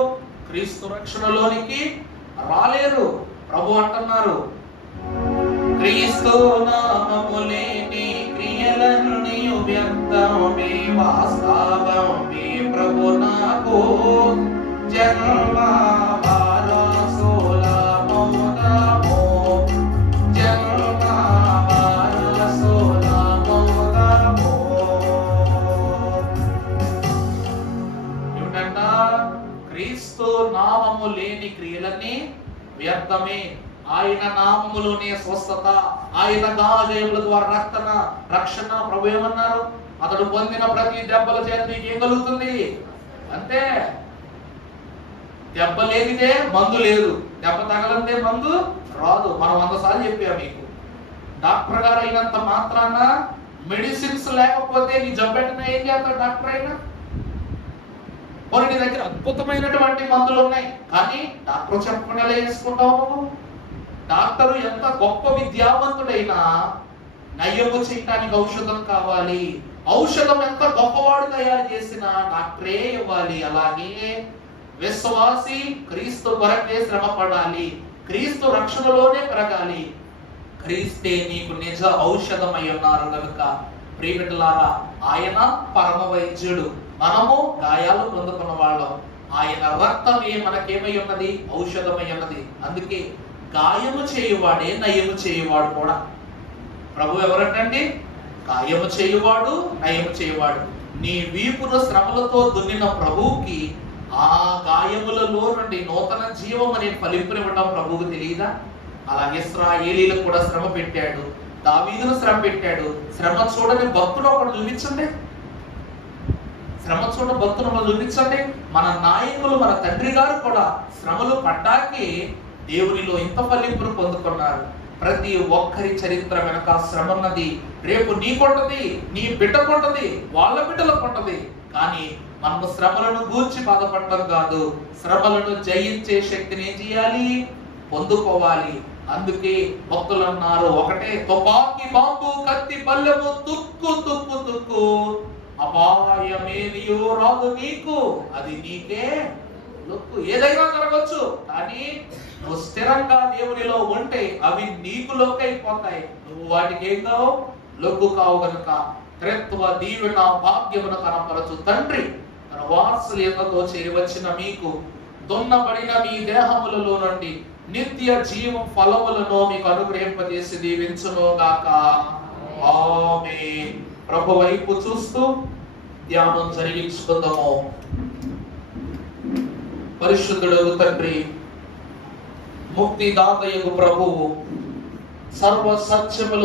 క్రీస్తు రక్షణలోనికి రాలేరు. ప్రభు అంటున్నారు, క్రీస్తు నామము లేని క్రియలన్నీ వ్యర్థమే, వాస్తవమే ప్రభు నాకు జన్మ నామము లేని క్రియలన్నీ వ్యర్థమే. ఆయన నామములోనే స్వస్థత, ఆయన గాయముల ద్వారా రక్షణ. ప్రభు ఏమన్నారు? అతడు పొందిన ప్రతి దెబ్బల చేత నీకు ఏం కలుగుతుంది అంటే, దెబ్బ లేనిదే మందు లేదు, దెబ్బ తగలందే మందు రాదు. మనం 100 సార్లు చెప్పా మీకు. డాక్టర్ గారు అయినంత మాత్రాన మెడిసిన్స్ లేకపోతే నీ జబ్బెట్టినా ఏం చేస్తాడు డాక్టర్ అయినా? నీ దగ్గర అద్భుతమైనటువంటి మందులు ఉన్నాయి కానీ డాక్టర్ చెప్పకుండా వేసుకుంటావు. డాక్టరు ఎంత గొప్ప విద్యావంతుడైనా నయ్యము చేయటానికి ఔషధం కావాలి. ఔషధం ఎంత గొప్పవాడు తయారు చేసినా డాక్టరే ఇవ్వాలి. అలాగే విశ్వాసి క్రీస్తు కొరకే శ్రమ పడాలి, క్రీస్తు రక్షణలోనే పెరగాలి. క్రీస్తే నీకు నిజ ఔషధమై ఉన్నారు కనుక ప్రియబిడ్డలారా, ఆయన పరమ వైద్యుడు, మనము గాయాలు పొందుకున్న వాళ్ళం. ఆయన రక్తమే మనకేమై ఉన్నది? ఔషధమై ఉన్నది. అందుకే గాయము చేయువాడే నయము చేయువాడు కూడా. ప్రభు ఎవరంటండి? గాయము చేయువాడు, నయము చేయువాడు. నీ వీపును శ్రమలతో దున్నిన ప్రభువుకి ఆ గాయములలో నుండి నూతన జీవం అనే ఫలింపునివ్వడం ప్రభువుకు తెలియదా? అలాగే ఇశ్రాయేలీలకు కూడా శ్రమ పెట్టాడు, దావీదును శ్రమ పెట్టాడు. శ్రమ చూడని భక్తుడు ఒకడు చూపించండి, శ్రమ చూడ భక్తులు మనం చూపించండి. మన నాయకులు, మన తండ్రి గారు కూడా శ్రమలు పడ్డాకే దేవునిలో ఇంత ఫలింపును పొందుకున్నారు. ప్రతి ఒక్కరి చరిత్ర వెనక శ్రమ ఉన్నది. రేపు నీకుంటది, నీ బిడ్డకుంటది, వాళ్ళ బిడ్డలకుంటది. కానీ మనము శ్రమలను గూర్చి బాధపడటం కాదు, శ్రమలను జయించే శక్తిని ఏం చేయాలి? పొందుకోవాలి. అందుకే భక్తులు అన్నారు ఒకటే, తుపాకి, బాంబు, కత్తి, బల్లెము, తుక్కు తుక్కు తుక్కు, అపాయమేదియో రాదు నీకు, అది నీకే లొక్కు. ఏదైనా జరగచ్చు కానీ నువ్వు స్థిరంగా దేవునిలో ఉంటే అవి నీకు లొక్కైపోతాయి. నువ్వు వాటికి ఏం కావు? లొక్కు కావు. కనుక త్రిత్వ దీవెన భాగ్యమును కనపరచు తండ్రి తన వాత్సల్యతతో చేరవచ్చిన మీకు దున్నబడిన మీ దేహములలో నుండి నిత్య జీవం ఫలములను మీకు అనుగ్రహింపజేసి దీవించును గాక. ఆమేన్. ప్రభు వైపు చూస్తూ ధ్యానం జరిగించుకుందాము. పరిశుద్ధుడు తండ్రి, ముక్తిదాతయగు ప్రభువు, సర్వ సత్యములు